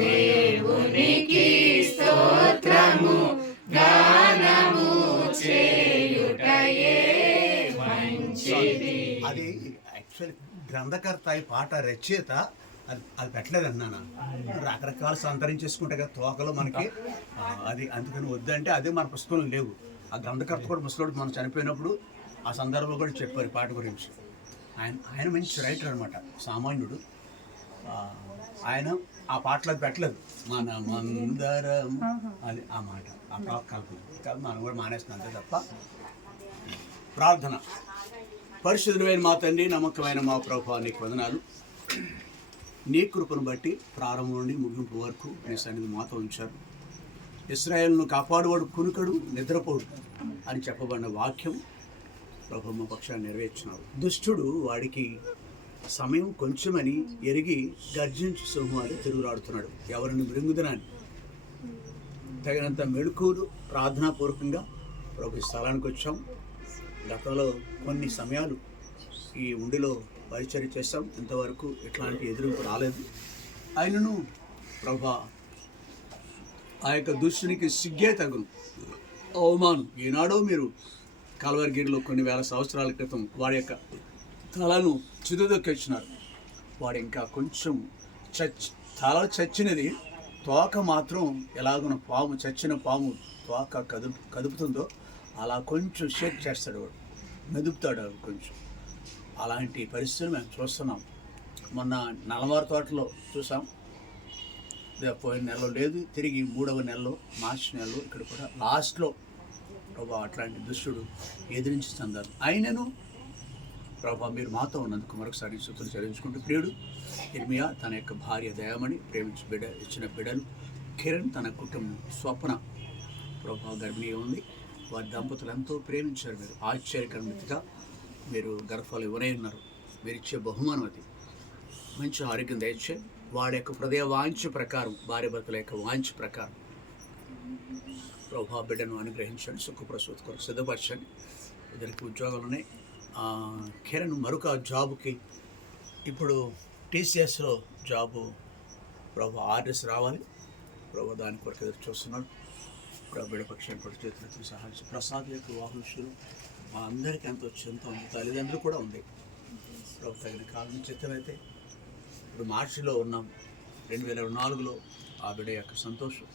దేవునికి స్తోత్రము గానము చేయుటయే మంచిది. అది యాక్చువల్లీ గ్రంథకర్త ఈ పాట రచయిత అది అది పెట్టలేదన్నాను? రకరకాల సంతరించేసుకుంటే కదా తోకలు మనకి అది అందుకని వద్దంటే అదే మన పుస్తకంలో లేవు. ఆ గ్రంథకర్త కూడా ముసలోడు మనం చనిపోయినప్పుడు ఆ సందర్భంలో కూడా చెప్పారు పాట గురించి. ఆయన ఆయన మంచి రైటర్ అనమాట సామాన్యుడు. ఆయన ఆ పాటలో పెట్టలేదు. మన మందరం అది ఆ మాట ఆ కల్పన కాదు మనం కూడా మానేస్తున్నాం అంతే తప్ప. ప్రార్థన. పరిశుద్ధమైన మా తండ్రి నమ్మకమైన మా ప్రభా నీకు వదనాలు. నీ కృపను బట్టి ప్రారంభం నుండి ముగింపు వరకు నీ సన్నిధి మాతో ఉంచారు. ఇస్రాయేల్ను కాపాడువాడు కునుకడు నిద్రపోడు అని చెప్పబడిన వాక్యం ప్రభు మా పక్షాన్ని నెరవేర్చినావు దుష్టుడు వాడికి సమయం కొంచెమని ఎరిగి గర్జించి సింహాలు తిరుగురాడుతున్నాడు ఎవరిని మృంగుదనాన్ని? తగినంత మెడుకులు ప్రార్థనాపూర్వకంగా ప్రభు స్థలానికి వచ్చాం. గతంలో కొన్ని సమయాలు ఈ ఉండిలో పరిచయం చేస్తాం ఇంతవరకు ఎట్లాంటి ఎదురింపు రాలేదు. ఆయనను ప్రభా ఆ యొక్క దుష్టునికి సిగ్గే తగును. అవమానం. ఈనాడో మీరు కలవరిగిరిలో కొన్ని వేల సంవత్సరాల క్రితం వాడి యొక్క తలను చిదుదొక్కించినారు వాడు ఇంకా కొంచెం చచ్చి తల చచ్చినది. తోక మాత్రం ఎలాగున పాము చచ్చిన పాము తోక కదుపు కదుపుతుందో అలా కొంచెం షేక్ చేస్తాడు వాడు. మెదుపుతాడు కొంచెం. అలాంటి పరిస్థితులు మేము చూస్తున్నాం. మొన్న నలవారి తోటలో చూసాం. పోయిన నెలలో లేదు తిరిగి మూడవ నెలలో మార్చి నెలలో ఇక్కడ కూడా లాస్ట్లో ప్రభా అట్లాంటి దుష్టుడు ఎదిరించి చెందారు ఆయనను ప్రభా మీరు మాతో ఉన్నందుకు మరొకసారి స్థుతులు చెల్లించుకుంటూ ప్రియుడు ఇర్మియా తన యొక్క భార్య దయామణి ప్రేమించి బిడ్డ ఇచ్చిన బిడ్డలు కిరణ్ తన కుటుంబం స్వప్న ప్రభా గర్భిణీ ఉంది. వారి దంపతులు ఎంతో ప్రేమించారు మీరు. ఆశ్చర్యకరమితిగా మీరు గర్భాలు ఇవ్వనే ఉన్నారు మీరు ఇచ్చే బహుమానం అది. మంచి ఆరోగ్యం దయచే వాడి యొక్క హృదయ వాంఛ ప్రకారం భార్య భర్తల యొక్క వాంఛ ప్రకారం ప్రభా బిడ్డను అనుగ్రహించండి సుఖప్రసూతి కొరకు సిద్ధపరచండి. ఇద్దరికి ఉన్నాయి. కిరణ్ మరొక జాబుకి ఇప్పుడు టీసీఎస్లో జాబు ప్రభు ఆర్డర్స్ రావాలి. ప్రభు దాని కొరకు ఎదురు చూస్తున్నాడు. ప్రభు బిడ్డ పక్షాన్ని కూడా చేతులకి సహాయం ప్రసాద్ యొక్క వాహనుషులు మా అందరికీ ఎంతో చింత ఉంది. తల్లిదండ్రులు కూడా ఉంది. ప్రభు తగిన కాలం చిత్తమైతే ఇప్పుడు మార్చిలో ఉన్నాం. రెండు వేల నాలుగులో ఆ బిడ్డ యొక్క సంతోషం.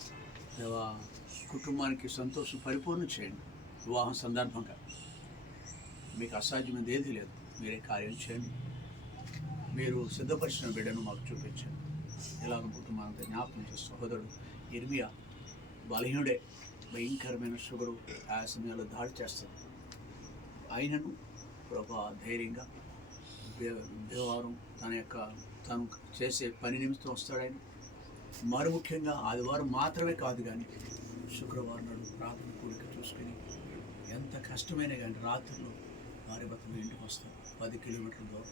కుటుంబానికి సంతోషం పరిపూర్ణ చేయండి. వివాహం సందర్భంగా. మీకు అసాధ్యమైనది ఏదీ లేదు. మీరే కార్యం చేయండి. మీరు సిద్ధపరిచిన బిడ్డను మాకు చూపించండి. ఇలాగ అనుకుంటున్నా జ్ఞాపకం చేసిన సహోదరుడు ఇర్మియా బలహీనుడే భయంకరమైన షుగరు ఆ సమయంలో దాడి చేస్తారు అయినను ప్రభా ధైర్యంగా బుధవారం దేవారం తన యొక్క తను చేసే పని నిమిత్తం వస్తాడు ఆయన. మరి ముఖ్యంగా ఆదివారం మాత్రమే కాదు కానీ శుక్రవారం నాడు ప్రార్థన కూడిక చూసుకుని ఎంత కష్టమైన కానీ రాత్రిలో వారి భర్తలు ఇంటికి వస్తారు. పది కిలోమీటర్ల దూరం.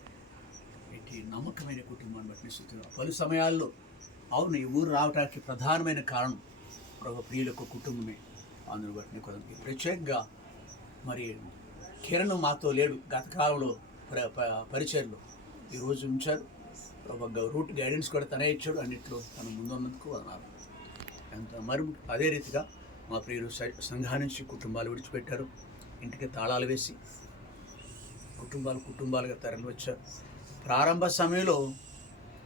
ఎట్టి నమ్మకమైన కుటుంబాన్ని బట్టి స్థుతిగా పలు సమయాల్లో అవును ఈ ఊరు రావడానికి ప్రధానమైన కారణం ప్రభు ప్రియులకు కుటుంబమే. అందులో బట్టి కొంత ప్రత్యేకంగా మరి కిరణ్ మాతో లేడు. గత కాలంలో పరిచయంలో ఈరోజు ఉంచారు. ప్రభు రూట్ గైడెన్స్ కూడా తనే ఇచ్చాడు. అన్నింటిలో తన ముందున్నందుకు అన్నారు ఎంత మరి అదే రీతిగా మా ప్రియులు సంఘానించి కుటుంబాలు విడిచిపెట్టారు. ఇంటికి తాళాలు వేసి కుటుంబాలు కుటుంబాలుగా తరలివచ్చారు ప్రారంభ సమయంలో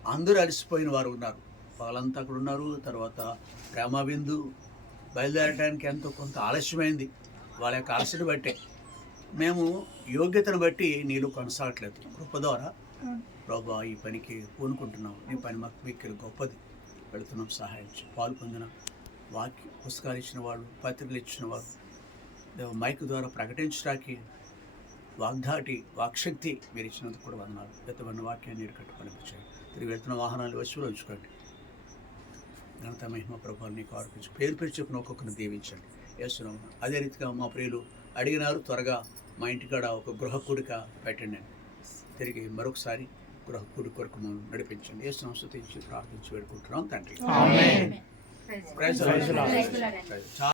అందరూ అలసిపోయిన వారు ఉన్నారు. వాళ్ళంతా అక్కడ ఉన్నారు. తర్వాత ప్రేమబిందు బయలుదేరడానికి ఎంతో కొంత ఆలస్యమైంది. వాళ్ళ యొక్క అలసట బట్టే మేము యోగ్యతను బట్టి నీళ్ళు కొనసాగట్లేదు. కృప ద్వారా ప్రభా ఈ పనికి పూనుకుంటున్నాం. నీ పని మాకు మీకు గొప్పది. వెళుతున్నాం సహాయం చేయి. పాలు పొందిన వాక్య పుస్తకాలు ఇచ్చిన వాళ్ళు పత్రికలు ఇచ్చిన వాళ్ళు మైక్ ద్వారా ప్రకటించడానికి వాగ్దాటి వాక్శక్తి మీరు ఇచ్చినందుకు కూడా వందనాలు. పెద్దవన్న వాక్యాన్ని మీరు కట్టుకొని తిరిగి వెళ్తున్న వాహనాలు వస్తువులు ఉంచుకోండి. ఘనత మహిమ ప్రభావం నీకు ఆరోపించు పేరు పేరు చెప్పిన ఒక్కొక్కరిని దీవించండి. వేస్తున్నాం అదే రీతిగా మా ప్రియులు అడిగినారు త్వరగా మా ఇంటికాడ ఒక గృహ కూడిక పెట్టండి. తిరిగి మరొకసారి గృహ కూడి కొరకు మనం నడిపించండి. ఏ సంస్థ ప్రార్థించి వేడుకుంటున్నాం. తండ్రి.